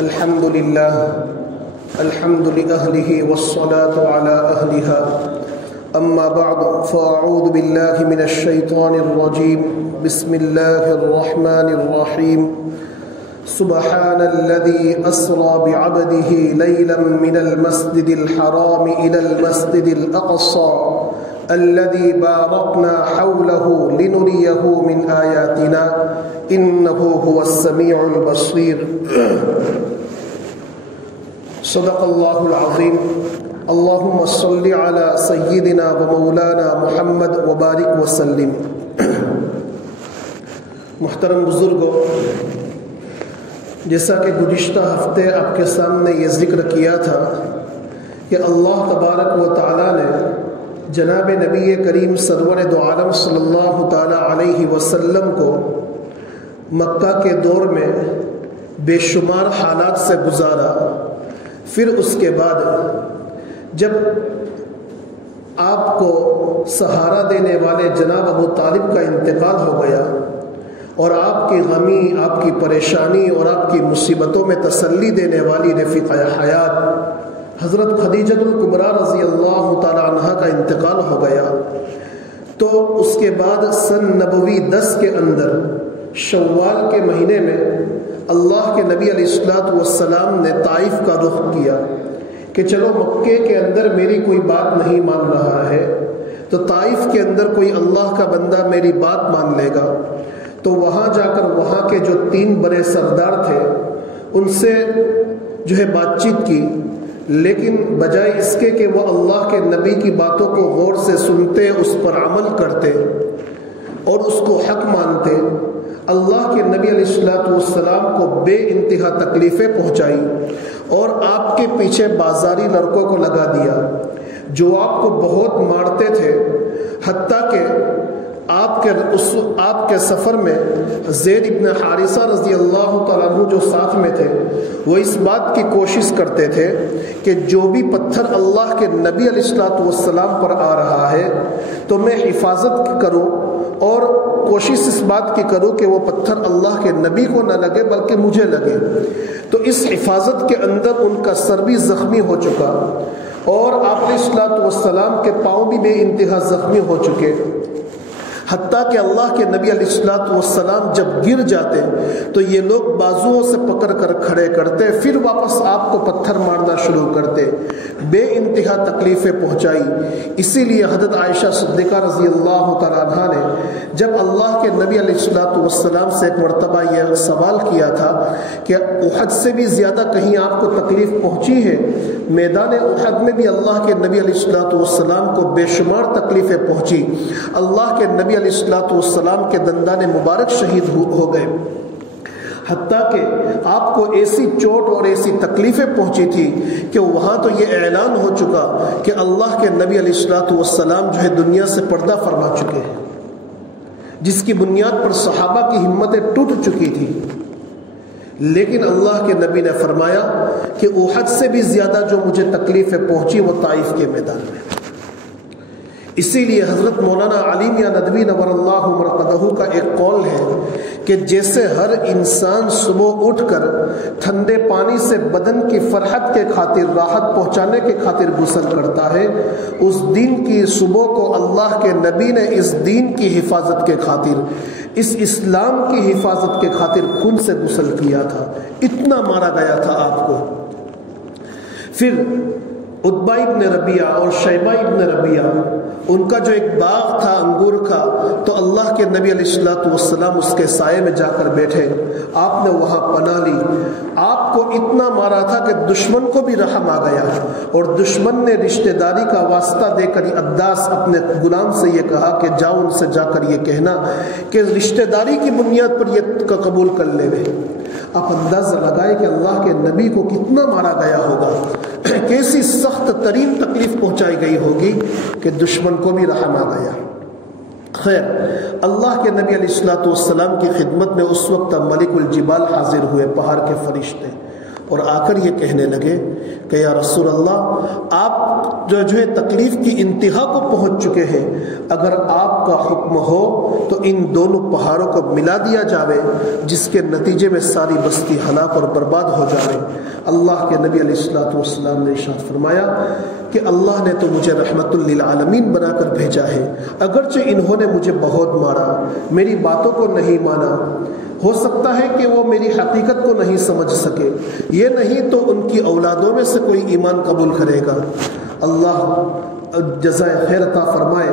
الحمد لله الحمد لأهله والصلاة على أهلها أما بعد فأعوذ بالله من الشيطان الرجيم بسم الله الرحمن الرحيم سبحان الذي أسرى بعبده ليلا من المسجد الحرام إلى المسجد الأقصى الذي باركنا حوله لنريه من آياتنا إنه هو السميع البصير صدق الله العظيم اللهم صل على سيدنا ومولانا محمد وبارك وسلم. محترم بزرگوں، جیسا کہ گزشتہ ہفتے آپ کے سامنے یہ ذکر کیا تھا کہ اللہ تبارک و تعالیٰ نے جناب نبی کریم سرور دو عالم صلی اللہ تعالیٰ علیہ وسلم کو مکہ کے دور میں بے شمار حالات سے گزارا. پھر اس کے بعد جب آپ کو سہارا دینے والے جناب ابو طالب کا انتقال ہو گیا اور آپ کی غمی، آپ کی پریشانی اور آپ کی مصیبتوں میں تسلی دینے والی رفیقہ حیات حضرت خدیجہ الکبریٰ رضی اللہ تعالی عنہا کا انتقال ہو گیا، تو اس کے بعد سن نبوی 10 کے اندر شوال کے مہینے میں اللہ کے نبی علیہ الصلوۃ والسلام نے طائف کا رخ کیا کہ چلو مکے کے اندر میری کوئی بات نہیں مان رہا ہے تو طائف کے اندر کوئی اللہ کا بندہ میری بات مان لے گا. تو وہاں جا کر وہاں کے جو 3 بڑے سردار تھے ان سے جو ہے بات چیت کی، لیکن بجائے اس کے کہ وہ اللہ کے نبی کی باتوں کو غور سے سنتے، اس پر عمل کرتے اور اس کو حق مانتے، اللہ کے نبی علیہ الصلوۃ والسلام کو بے انتہا تکلیفیں پہنچائی اور آپ کے پیچھے بازاری لڑکوں کو لگا دیا جو آپ کو بہت مارتے تھے. حتیٰ کہ آپ کے سفر میں زید ابن حارثہ رضی اللہ تعالیٰ عنہ جو ساتھ میں تھے وہ اس بات کی کوشش کرتے تھے کہ جو بھی پتھر اللہ کے نبی علیہ الصلوۃ والسلام پر آ رہا ہے تو میں حفاظت کروں اور کوشش اس بات کی کروں کہ وہ پتھر اللہ کے نبی کو نہ لگے بلکہ مجھے لگے. تو اس حفاظت کے اندر ان کا سر بھی زخمی ہو چکا اور آپ علیہ الصلوۃ والسلام کے پاؤں بھی بے انتہا زخمی ہو چکے. حتیٰ کہ اللہ کے نبی علیہ الصلوۃ والسلام جب گر جاتے تو یہ لوگ بازوؤں سے پکڑ کر کھڑے کرتے، پھر واپس آپ کو پتھر مارنا شروع کرتے، بے انتہا تکلیفیں پہنچائی. اسی لیے حضرت عائشہ صدیقہ رضی اللہ تعالیٰ عنہا نے جب اللہ کے نبی علیہ الصلوۃ والسلام سے ایک مرتبہ یہ سوال کیا تھا کہ احد سے بھی زیادہ کہیں آپ کو تکلیف پہنچی ہے؟ میدان احد میں بھی اللہ کے نبی علیہ الصلوۃ والسلام کو بے شمار تکلیفیں پہنچی. اللہ کے نبی علیہ الصلوۃ والسلام کے دندان مبارک شہید ہو گئے، حتیٰ کہ آپ کو ایسی چوٹ اور ایسی تکلیفیں پہنچی تھی کہ وہاں تو یہ اعلان ہو چکا کہ اللہ کے نبی علیہ الصلوۃ والسلام جو ہے دنیا سے پردہ فرما چکے ہیں، جس کی بنیاد پر صحابہ کی ہمتیں ٹوٹ چکی تھی. لیکن اللہ کے نبی نے فرمایا کہ احد سے بھی زیادہ جو مجھے تکلیفیں پہنچی وہ طائف کے میدان میں. اسی لیے حضرت مولانا علی میاں ندوی نور اللہ مرقدہ کا ایک قول ہے کہ جیسے ہر انسان صبح اٹھ کر ٹھنڈے پانی سے بدن کی فرحت کے خاطر، راحت پہنچانے کے خاطر غسل کرتا ہے، اس دن کی صبح کو اللہ کے نبی نے اس دین کی حفاظت کے خاطر، اس اسلام کی حفاظت کے خاطر خون سے غسل کیا تھا. اتنا مارا گیا تھا آپ کو. پھر عتبہ ابن ربیعہ اور شیبہ ابن ربیعہ، ان کا جو ایک باغ تھا انگور کا، تو اللہ کے نبی علیہ الصلوۃ والسلام اس کے سائے میں جا کر بیٹھے، آپ نے وہاں پناہ لی. آپ کو اتنا مارا تھا کہ دشمن کو بھی رحم آ گیا اور دشمن نے رشتہ داری کا واسطہ دے کر عداس اپنے غلام سے یہ کہا کہ جاؤ ان سے جا کر یہ کہنا کہ رشتہ داری کی بنیاد پر یہ قبول کر لے گئے. آپ اندازہ لگائے کہ اللہ کے نبی کو کتنا مارا گیا ہوگا، کیسی سخت ترین تکلیف پہنچائی گئی ہوگی کہ دشمن کو بھی رحم آ گیا. خیر، اللہ کے نبی علیہ الصلوۃ والسلام کی خدمت میں اس وقت ملک الجبال حاضر ہوئے، پہاڑ کے فرشتے، اور آ کر یہ کہنے لگے کہ یا رسول اللہ، آپ جو ہے تکلیف کی انتہا کو پہنچ چکے ہیں، اگر آپ کا حکم ہو تو ان دونوں پہاڑوں کو ملا دیا جاوے، جس کے نتیجے میں ساری بستی ہلاک اور برباد ہو جائے۔ اللہ کے نبی علیہ الصلوۃ والسلام نے ارشاد فرمایا کہ اللہ نے تو مجھے رحمت للعالمین بنا کر بھیجا ہے، اگرچہ انہوں نے مجھے بہت مارا، میری باتوں کو نہیں مانا، ہو سکتا ہے کہ وہ میری حقیقت کو نہیں سمجھ سکے، یہ نہیں تو ان کی اولادوں میں سے کوئی ایمان قبول کرے گا۔ اللہ جزائے خیر عطا فرمائے،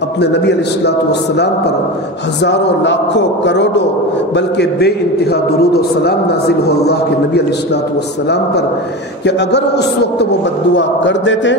اپنے نبی علیہ الصلوۃ والسلام پر ہزاروں لاکھوں کروڑوں بلکہ بے انتہا درود و سلام نازل ہو اللہ کے نبی علیہ الصلوۃ والسلام پر، کہ اگر اس وقت وہ بد دعا کر دیتے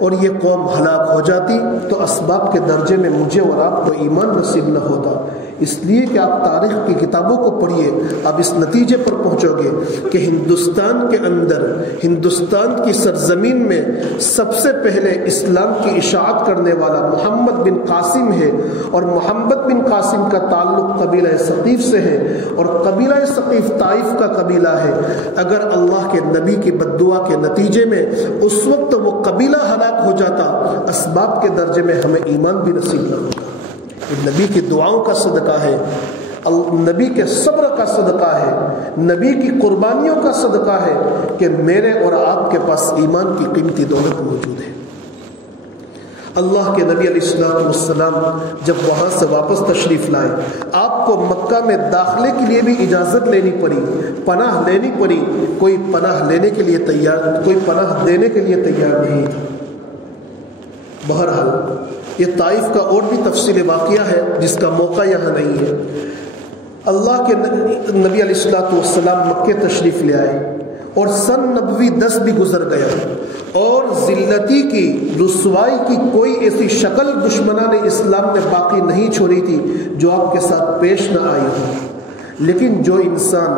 اور یہ قوم ہلاک ہو جاتی تو اسباب کے درجے میں مجھے اور آپ کو ایمان نصیب نہ ہوتا۔ اس لیے کہ آپ تاریخ کی کتابوں کو پڑھیے، آپ اس نتیجے پر پہنچو گے کہ ہندوستان کے اندر، ہندوستان کی سرزمین میں سب سے پہلے اسلام کی اشاعت کرنے والا محمد بن قاسم ہے، اور محمد بن قاسم کا تعلق قبیلہ ثقیف سے ہے، اور قبیلہ ثقیف طائف کا قبیلہ ہے۔ اگر اللہ کے نبی کی بد دعا کے نتیجے میں اس وقت وہ قبیلہ ہلاک ہو جاتا، اسباب کے درجے میں ہمیں ایمان بھی نصیب نہ ہوتا۔ نبی کی دعاؤں کا صدقہ ہے، نبی کے صبر کا صدقہ ہے، نبی کی قربانیوں کا صدقہ ہے کہ میرے اور آپ کے پاس ایمان کی قیمتی دولت موجود ہے۔ اللہ کے نبی علیہ الصلوۃ والسلام جب وہاں سے واپس تشریف لائے، آپ کو مکہ میں داخلے کے لیے بھی اجازت لینی پڑی، پناہ لینی پڑی، کوئی پناہ لینے کے لیے تیار، کوئی پناہ دینے کے لیے تیار نہیں تھا۔ بہرحال یہ طائف کا اور بھی تفصیل واقعہ ہے جس کا موقع یہاں نہیں ہے۔ اللہ کے نبی علیہ الصلوۃ والسلام مکے تشریف لے آئے اور سن نبوی 10 بھی گزر گیا، اور ذلتی کی، رسوائی کی کوئی ایسی شکل دشمنان اسلام نے باقی نہیں چھوڑی تھی جو آپ کے ساتھ پیش نہ آئی ہو۔ لیکن جو انسان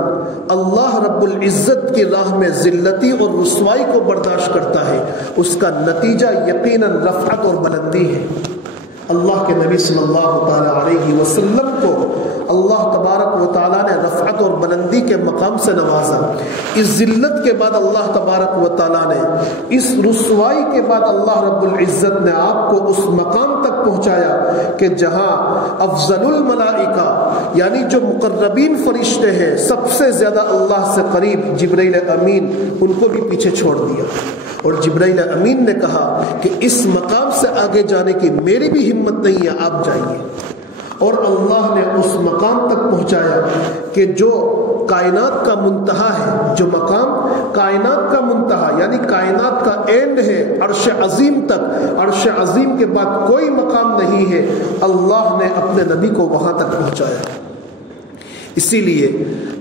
اللہ رب العزت کی راہ میں ذلتی اور رسوائی کو برداشت کرتا ہے، اس کا نتیجہ یقیناً رفعت اور بلندی ہے۔ اللہ کے نبی صلی اللہ تعالی علیہ وسلم کو اللہ تبارک و تعالیٰ نے رفعت اور بلندی کے مقام سے نوازا۔ اس ذلت کے بعد اللہ تبارک و تعالیٰ نے، اس رسوائی کے بعد اللہ رب العزت نے آپ کو اس مقام تک پہنچایا کہ جہاں افضل الملائکہ یعنی جو مقربین فرشتے ہیں، سب سے زیادہ اللہ سے قریب جبرائیل امین، ان کو بھی پیچھے چھوڑ دیا، اور جبرائیل امین نے کہا کہ اس مقام سے آگے جانے کی میری بھی ہمت نہیں ہے، آپ جائیے۔ اور اللہ نے اس مقام تک پہنچایا کہ جو کائنات کا منتہا ہے، جو مقام کائنات کا منتہا یعنی کائنات کا اینڈ ہے، عرش عظیم تک، عرش عظیم کے بعد کوئی مقام نہیں ہے، اللہ نے اپنے نبی کو وہاں تک پہنچایا۔ اسی لیے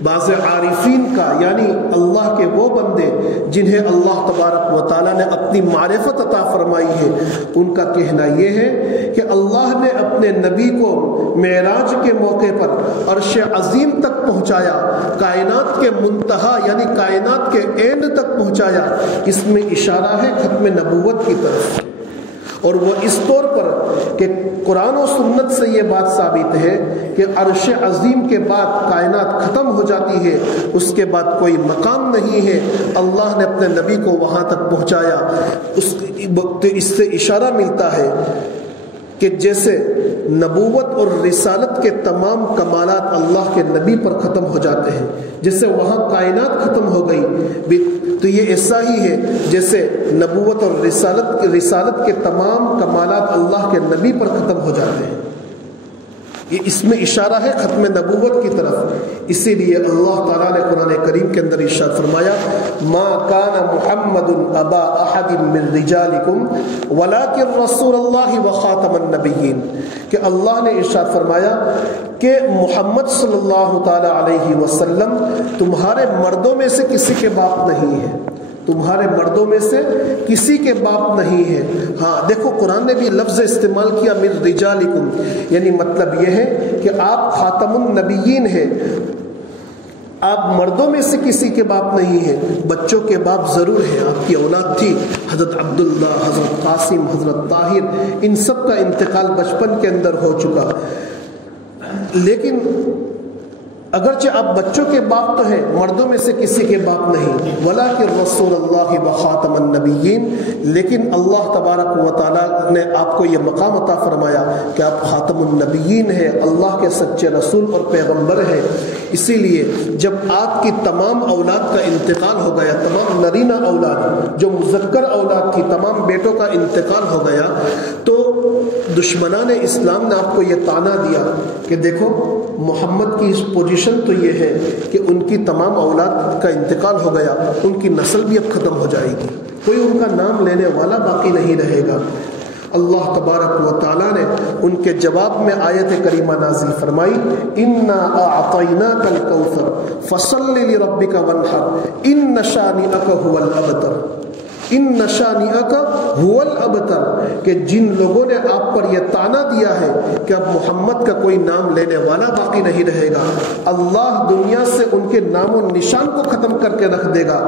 بعض عارفین کا، یعنی اللہ کے وہ بندے جنہیں اللہ تبارک و تعالیٰ نے اپنی معرفت عطا فرمائی ہے، ان کا کہنا یہ ہے کہ اللہ نے اپنے نبی کو معراج کے موقع پر عرش عظیم تک پہنچایا، کائنات کے منتہا یعنی کائنات کے اینڈ تک پہنچایا۔ اس میں اشارہ ہے ختم نبوت کی طرف، اور وہ اس طور پر کہ قرآن و سنت سے یہ بات ثابت ہے کہ عرش عظیم کے بعد کائنات ختم ہو جاتی ہے، اس کے بعد کوئی مقام نہیں ہے، اللہ نے اپنے نبی کو وہاں تک پہنچایا۔ اس سے اشارہ ملتا ہے کہ جیسے نبوت اور رسالت کے تمام کمالات اللہ کے نبی پر ختم ہو جاتے ہیں، جیسے وہاں کائنات ختم ہو گئی، تو یہ ایسا ہی ہے جیسے نبوت اور رسالت کے تمام کمالات اللہ کے نبی پر ختم ہو جاتے ہیں۔ یہ اس میں اشارہ ہے ختم نبوت کی طرف۔ اسی لیے اللہ تعالیٰ نے قرآن کریم کے اندر ارشاد فرمایا، ما کان محمد ابا احد من رجالکم ولکن رسول اللہ وخاتم النبیین، کہ اللہ نے ارشاد فرمایا کہ محمد صلی اللہ تعالیٰ علیہ وسلم تمہارے مردوں میں سے کسی کے باپ نہیں ہے، تمہارے مردوں میں سے کسی کے باپ نہیں ہے۔ ہاں دیکھو قرآن نے بھی لفظ استعمال کیا من رجالکم، یعنی مطلب یہ ہے کہ آپ خاتم النبیین ہیں، آپ مردوں میں سے کسی کے باپ نہیں ہیں، بچوں کے باپ ضرور ہیں، آپ کی اولاد تھی، حضرت عبداللہ، حضرت قاسم، حضرت طاہر، ان سب کا انتقال بچپن کے اندر ہو چکا، لیکن اگرچہ آپ بچوں کے باپ تو ہیں، مردوں میں سے کسی کے باپ نہیں، ولیکن رسول اللہ و خاتم النبیین، لیکن اللہ تبارک و تعالیٰ نے آپ کو یہ مقام عطا فرمایا کہ آپ خاتم النبیین ہیں، اللہ کے سچے رسول اور پیغمبر ہیں۔ اسی لیے جب آپ کی تمام اولاد کا انتقال ہو گیا، تمام نرینہ اولاد جو مذکر اولاد تھی، تمام بیٹوں کا انتقال ہو گیا، تو دشمنان اسلام نے آپ کو یہ طعنہ دیا کہ دیکھو محمد کی اس پوزیشن تو یہ ہے کہ ان کی تمام اولاد کا انتقال ہو گیا، ان کی نسل بھی اب ختم ہو جائے گی، کوئی ان کا نام لینے والا باقی نہیں رہے گا۔ اللہ تبارک و تعالیٰ نے ان کے جواب میں آیت کریمہ نازل فرمائی، اِنَّا أَعْطَيْنَاكَ الْكَوْثَرَ فَصَلِّ لِرَبِّكَ وَانْحَرْ إِنَّ شَانِئَكَ هُوَ الْأَبْتَرُ، ان شانئک هو الابتر، کہ جن لوگوں نے آپ پر یہ طعنہ دیا ہے کہ اب محمد کا کوئی نام لینے والا باقی نہیں رہے گا، اللہ دنیا سے ان کے نام و نشان کو ختم کر کے رکھ دے گا۔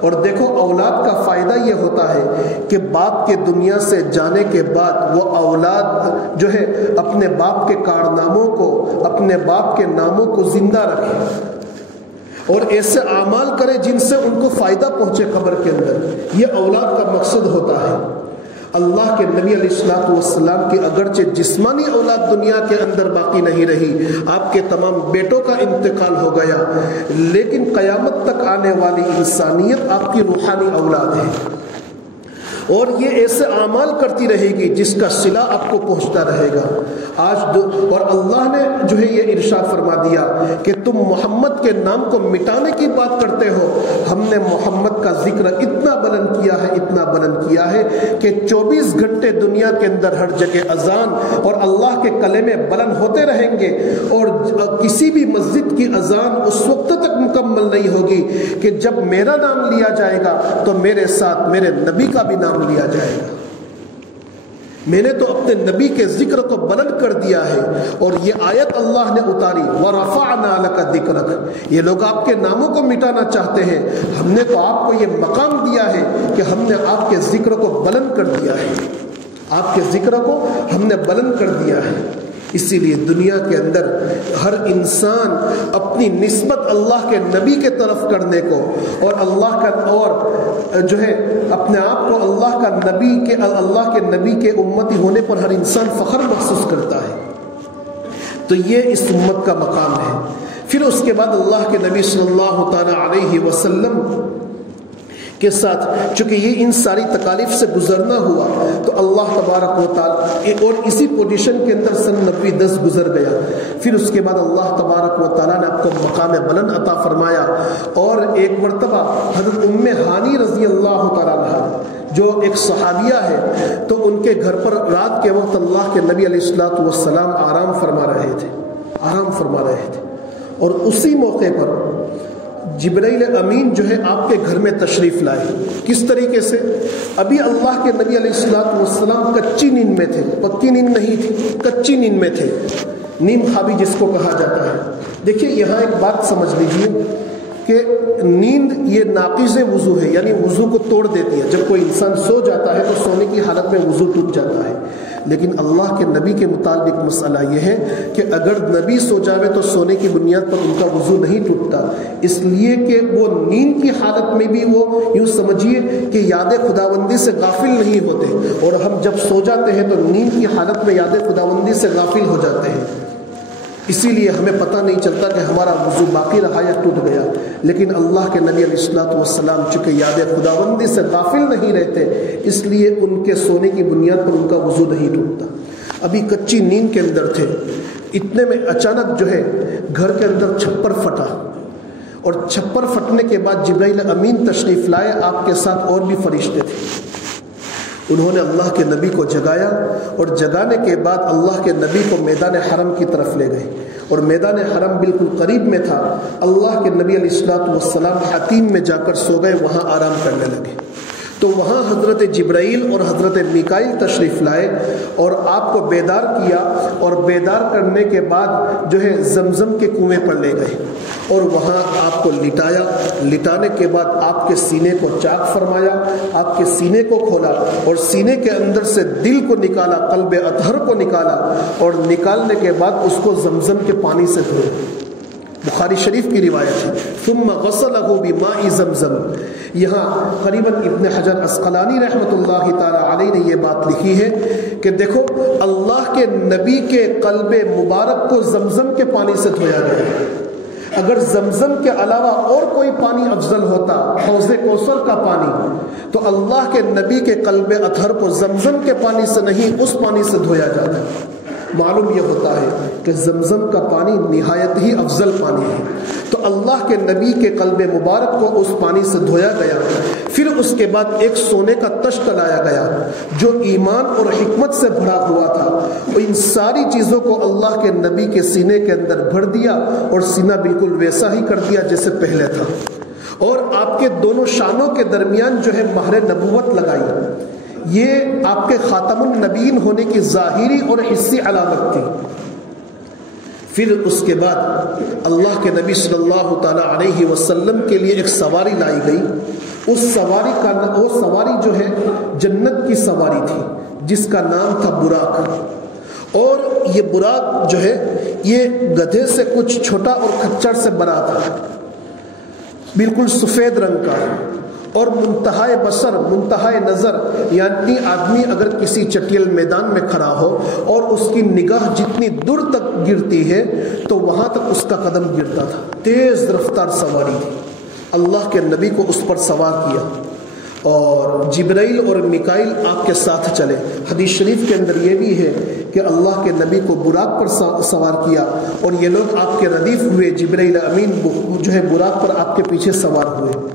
اور دیکھو اولاد کا فائدہ یہ ہوتا ہے کہ باپ کے دنیا سے جانے کے بعد وہ اولاد جو ہے اپنے باپ کے کارناموں کو، اپنے باپ کے ناموں کو زندہ رکھے اور ایسے اعمال کرے جن سے ان کو فائدہ پہنچے قبر کے اندر، یہ اولاد کا مقصد ہوتا ہے۔ اللہ کے نبی علیہ الصلوۃ والسلام کی اگرچہ جسمانی اولاد دنیا کے اندر باقی نہیں رہی، آپ کے تمام بیٹوں کا انتقال ہو گیا، لیکن قیامت تک آنے والی انسانیت آپ کی روحانی اولاد ہے، اور یہ ایسے اعمال کرتی رہے گی جس کا صلہ آپ کو پہنچتا رہے گا۔ اور اللہ نے جو ہے یہ ارشاد فرما دیا کہ تم محمد کے نام کو مٹانے کی بات کرتے ہو، ہم نے محمد کا ذکر اتنا بلند کیا ہے، اتنا بلند کیا ہے کہ 24 گھنٹے دنیا کے اندر ہر جگہ اذان اور اللہ کے کلمے بلند ہوتے رہیں گے، اور کسی بھی مسجد کی اذان اس وقت تک مکمل نہیں ہوگی کہ جب میرا نام لیا جائے گا تو میرے ساتھ میرے نبی کا بھی نام لیا جائے گا۔ میں نے تو اپنے نبی کے ذکر کو بلند کر دیا ہے، اور یہ آیت اللہ نے اتاری وَرَفَعْنَا لَكَ ذِكْرَكَ، یہ لوگ آپ کے ناموں کو مٹانا چاہتے ہیں، ہم نے تو آپ کو یہ مقام دیا ہے کہ ہم نے آپ کے ذکر کو بلند کر دیا ہے، آپ کے ذکر کو ہم نے بلند کر دیا ہے۔ اسی لیے دنیا کے اندر ہر انسان اپنی نسبت اللہ کے نبی کے طرف کرنے کو، اور اللہ کا، اور جو ہے اپنے آپ کو اللہ کے نبی کے امتی ہونے پر ہر انسان فخر محسوس کرتا ہے، تو یہ اس امت کا مقام ہے۔ پھر اس کے بعد اللہ کے نبی صلی اللہ تعالی علیہ وسلم کے ساتھ چونکہ یہ ان ساری تکالیف سے گزرنا ہوا، تو اللہ تبارک و تعالی، اور اسی پوزیشن کے اندر سن 90-10 گزر گیا، پھر اس کے بعد اللہ تبارک و تعالیٰ نے آپ کو مقام بلند عطا فرمایا، اور ایک مرتبہ حضرت ام ہانی رضی اللہ تعالیٰ عنہ جو ایک صحابیہ ہے، تو ان کے گھر پر رات کے وقت اللہ کے نبی علیہ الصلوۃ والسلام آرام فرما رہے تھے، اور اسی موقع پر جبرائیل امین جو ہے آپ کے گھر میں تشریف لائے۔ کس طریقے سے؟ ابھی اللہ کے نبی علیہ الصلوۃ والسلام کچی نیند میں تھے، پکی نیند نہیں تھی، کچی نیند میں تھے، نیم خوابی جس کو کہا جاتا ہے۔ دیکھیے یہاں ایک بات سمجھ لیجئے کہ نیند یہ ناقض وضو ہے، یعنی وضو کو توڑ دیتی ہے۔ جب کوئی انسان سو جاتا ہے تو سونے کی حالت میں وضو ٹوٹ جاتا ہے، لیکن اللہ کے نبی کے متعلق مسئلہ یہ ہے کہ اگر نبی سو جاوے تو سونے کی بنیاد پر ان کا وضو نہیں ٹوٹتا، اس لیے کہ وہ نیند کی حالت میں بھی وہ یوں سمجھیے کہ یاد خداوندی سے غافل نہیں ہوتے، اور ہم جب سو جاتے ہیں تو نیند کی حالت میں یاد خداوندی سے غافل ہو جاتے ہیں، اسی لیے ہمیں پتہ نہیں چلتا کہ ہمارا وضو باقی رہا یا ٹوٹ گیا۔ لیکن اللہ کے نبی علیہ الصلوۃ والسلام چونکہ یاد خداوندی سے غافل نہیں رہتے، اس لیے ان کے سونے کی بنیاد پر ان کا وضو نہیں ٹوٹتا۔ ابھی کچی نیند کے اندر تھے، اتنے میں اچانک جو ہے گھر کے اندر چھپر پھٹا، اور چھپر پھٹنے کے بعد جبرائیل امین تشریف لائے، آپ کے ساتھ اور بھی فرشتے تھے۔ انہوں نے اللہ کے نبی کو جگایا، اور جگانے کے بعد اللہ کے نبی کو میدان حرم کی طرف لے گئے، اور میدان حرم بالکل قریب میں تھا۔ اللہ کے نبی علیہ الصلوۃ والسلام حتیم میں جا کر سو گئے، وہاں آرام کرنے لگے۔ تو وہاں حضرت جبرائیل اور حضرت میکائیل تشریف لائے اور آپ کو بیدار کیا، اور بیدار کرنے کے بعد جو ہے زمزم کے کنویں پر لے گئے، اور وہاں آپ کو لٹایا۔ لٹانے کے بعد آپ کے سینے کو چاک فرمایا، آپ کے سینے کو کھولا، اور سینے کے اندر سے دل کو نکالا، قلب اطہر کو نکالا، اور نکالنے کے بعد اس کو زمزم کے پانی سے دھویا۔ بخاری شریف کی روایت ہے. ثم غسلہ بماء زمزم. یہاں قریباً ابن حجر عسقلانی رحمۃ اللہ تعالی علیہ نے یہ بات لکھی ہے کہ دیکھو اللہ کے نبی کے قلب مبارک کو زمزم کے پانی سے دھویا گیا. اگر زمزم کے علاوہ اور کوئی پانی افضل ہوتا، حوض کوثر کا پانی، تو اللہ کے نبی کے قلب اطہر کو زمزم کے پانی سے نہیں اس پانی سے دھویا جاتا. معلوم یہ ہوتا ہے کہ زمزم کا پانی نہایت ہی افضل پانی ہے. تو اللہ کے نبی کے قلب مبارک کو اس پانی سے دھویا گیا. پھر اس کے بعد ایک سونے کا تشت لایا گیا جو ایمان اور حکمت سے بھرا ہوا تھا. ان ساری چیزوں کو اللہ کے نبی کے سینے کے اندر بھر دیا اور سینہ بالکل ویسا ہی کر دیا جیسے پہلے تھا. اور آپ کے دونوں شانوں کے درمیان جو ہے مہر نبوت لگائی. یہ آپ کے خاتم النبیین ہونے کی ظاہری اور حسی علامت تھی. پھر اس کے بعد اللہ کے نبی صلی اللہ تعالی علیہ وسلم کے لیے ایک سواری لائی گئی. اس سواری کا وہ سواری جو ہے جنت کی سواری تھی جس کا نام تھا براق. اور یہ براق جو ہے یہ گدھے سے کچھ چھوٹا اور کھچر سے بنا تھا، بالکل سفید رنگ کا. اور منتہائے بصر، منتہائے نظر، یعنی آدمی اگر کسی چٹیل میدان میں کھڑا ہو اور اس کی نگاہ جتنی دور تک گرتی ہے تو وہاں تک اس کا قدم گرتا تھا. تیز رفتار سواری تھی. اللہ کے نبی کو اس پر سوار کیا اور جبرائیل اور میکائیل آپ کے ساتھ چلے. حدیث شریف کے اندر یہ بھی ہے کہ اللہ کے نبی کو براق پر سوار کیا اور یہ لوگ آپ کے ردیف ہوئے. جبرائیل امین جو ہے براق پر آپ کے پیچھے سوار ہوئے.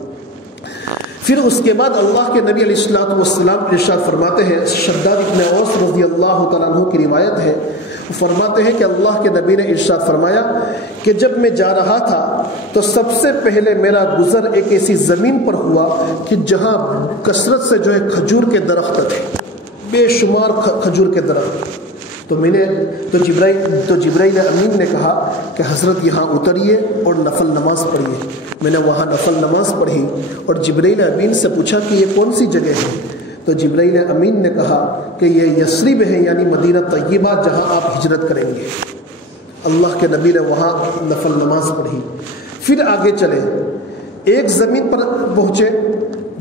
پھر اس کے بعد اللہ کے نبی علیہ الصلوۃ والسلام ارشاد فرماتے ہیں، شداد ابن اوس رضی اللہ تعالیٰ عنہ کی روایت ہے، فرماتے ہیں کہ اللہ کے نبی نے ارشاد فرمایا کہ جب میں جا رہا تھا تو سب سے پہلے میرا گزر ایک ایسی زمین پر ہوا کہ جہاں کثرت سے جو ہے کھجور کے درخت تھے، بے شمار کھجور کے درخت. تو جبرائیل امین نے کہا کہ حضرت یہاں اتریے اور نفل نماز پڑھیے. میں نے وہاں نفل نماز پڑھی اور جبرائیل امین سے پوچھا کہ یہ کون سی جگہ ہے؟ تو جبرائیل امین نے کہا کہ یہ یثرب ہے، یعنی مدینہ طیبہ جہاں آپ ہجرت کریں گے. اللہ کے نبی نے وہاں نفل نماز پڑھی. پھر آگے چلے، ایک زمین پر پہنچے.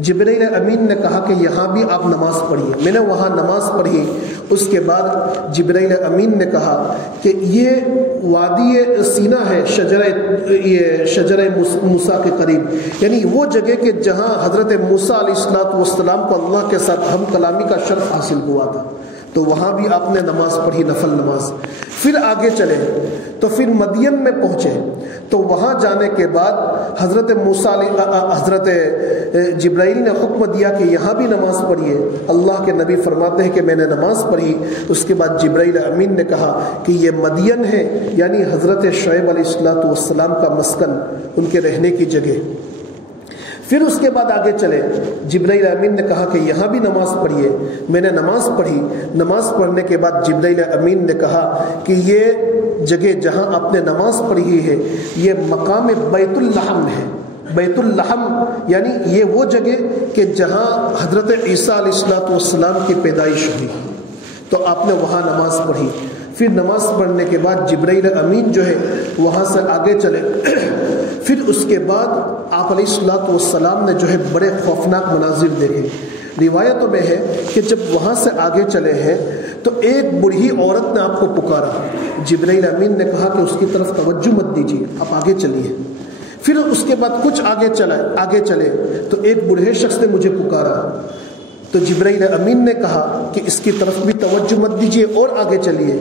جبرائیل امین نے کہا کہ یہاں بھی آپ نماز پڑھیے. میں نے وہاں نماز پڑھی. اس کے بعد جبرائیل امین نے کہا کہ یہ وادی سینا ہے شجرہ موسیٰ کے قریب، یعنی وہ جگہ کہ جہاں حضرت موسیٰ علیہ السلام کو اللہ کے ساتھ ہم کلامی کا شرف حاصل ہوا تھا. تو وہاں بھی آپ نے نماز پڑھی، نفل نماز. پھر آگے چلے تو پھر مدین میں پہنچے. تو وہاں جانے کے بعد حضرت جبرائیل نے حکم دیا کہ یہاں بھی نماز پڑھیے. اللہ کے نبی فرماتے ہیں کہ میں نے نماز پڑھی. اس کے بعد جبرائیل امین نے کہا کہ یہ مدین ہے، یعنی حضرت شعیب علیہ السلام کا مسکن، ان کے رہنے کی جگہ. پھر اس کے بعد آگے چلے. جبرائیل امین نے کہا کہ یہاں بھی نماز پڑھیے. میں نے نماز پڑھی. نماز پڑھنے کے بعد جبرائیل امین نے کہا کہ یہ جگہ جہاں آپ نے نماز پڑھی ہے یہ مقام بیت اللحم ہے. بیت اللحم یعنی یہ وہ جگہ کہ جہاں حضرت عیسیٰ علیہ السلام کی پیدائش ہوئی. تو آپ نے وہاں نماز پڑھی. پھر نماز پڑھنے کے بعد جبرائیل امین جو ہے وہاں سے آگے چلے. پھر اس کے بعد آپ علیہ السلام نے جو ہے بڑے خوفناک مناظر دیکھے. روایتوں میں ہے کہ جب وہاں سے آگے چلے ہیں تو ایک بوڑھی عورت نے آپ کو پکارا. جبرائیل امین نے کہا کہ اس کی طرف توجہ مت دیجیے، آپ آگے چلیے. پھر اس کے بعد کچھ آگے چلے تو ایک بوڑھے شخص نے مجھے پکارا. تو جبرائیل امین نے کہا کہ اس کی طرف بھی توجہ مت دیجیے اور آگے چلیے.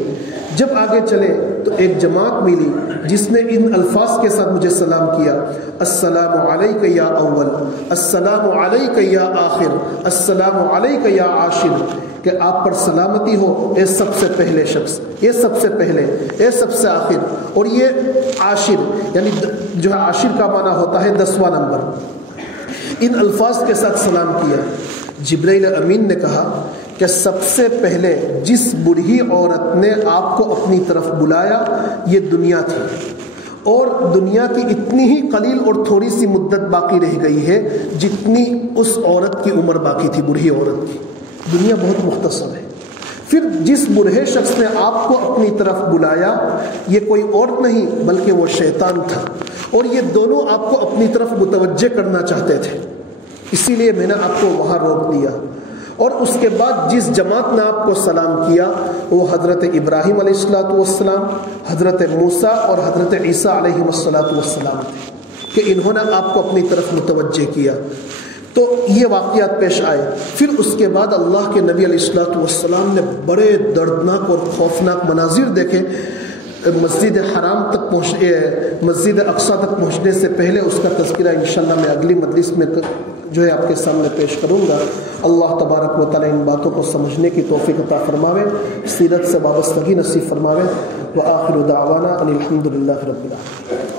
جب آگے چلے تو ایک جماعت ملی جس نے ان الفاظ کے ساتھ مجھے سلام کیا، السلام علیک یا اول، السلام علیک یا آخر، السلام علیک یا عاشر، کہ آپ پر سلامتی ہو اے سب سے پہلے شخص، یہ سب سے پہلے، اے سب سے آخر، اور یہ عاشر یعنی جو ہے عاشر کا معنی ہوتا ہے 10واں نمبر. ان الفاظ کے ساتھ سلام کیا. جبرائیل امین نے کہا کہ سب سے پہلے جس بوڑھی عورت نے آپ کو اپنی طرف بلایا یہ دنیا تھی، اور دنیا کی اتنی ہی قلیل اور تھوڑی سی مدت باقی رہ گئی ہے جتنی اس عورت کی عمر باقی تھی، بوڑھی عورت کی. دنیا بہت مختصر ہے. پھر جس برے شخص نے آپ کو اپنی طرف بلایا یہ کوئی اور نہیں بلکہ وہ شیطان تھا، اور یہ دونوں آپ کو اپنی طرف متوجہ کرنا چاہتے تھے، اسی لیے میں نے آپ کو وہاں روک دیا۔ اور اس کے بعد جس جماعت نے آپ کو سلام کیا وہ حضرت ابراہیم علیہ السلام، حضرت موسیٰ اور حضرت عیسیٰ علیہ السلام تھے کہ انہوں نے آپ کو اپنی طرف متوجہ کیا۔ تو یہ واقعات پیش آئے۔ پھر اس کے بعد اللہ کے نبی علیہ السلام نے بڑے دردناک اور خوفناک مناظر دیکھے۔ مسجد حرام تک مسجد اقصیٰ تک پہنچنے سے پہلے اس کا تذکرہ انشاءاللہ میں اگلی مجلس میں جو ہے آپ کے سامنے پیش کروں گا۔ اللہ تبارک و تعالی ان باتوں کو سمجھنے کی توفیق عطا فرماوے، سیرت سے وابستگی نصیب فرماوے۔ وآخر دعوانا ان الحمد للہ رب العالمین۔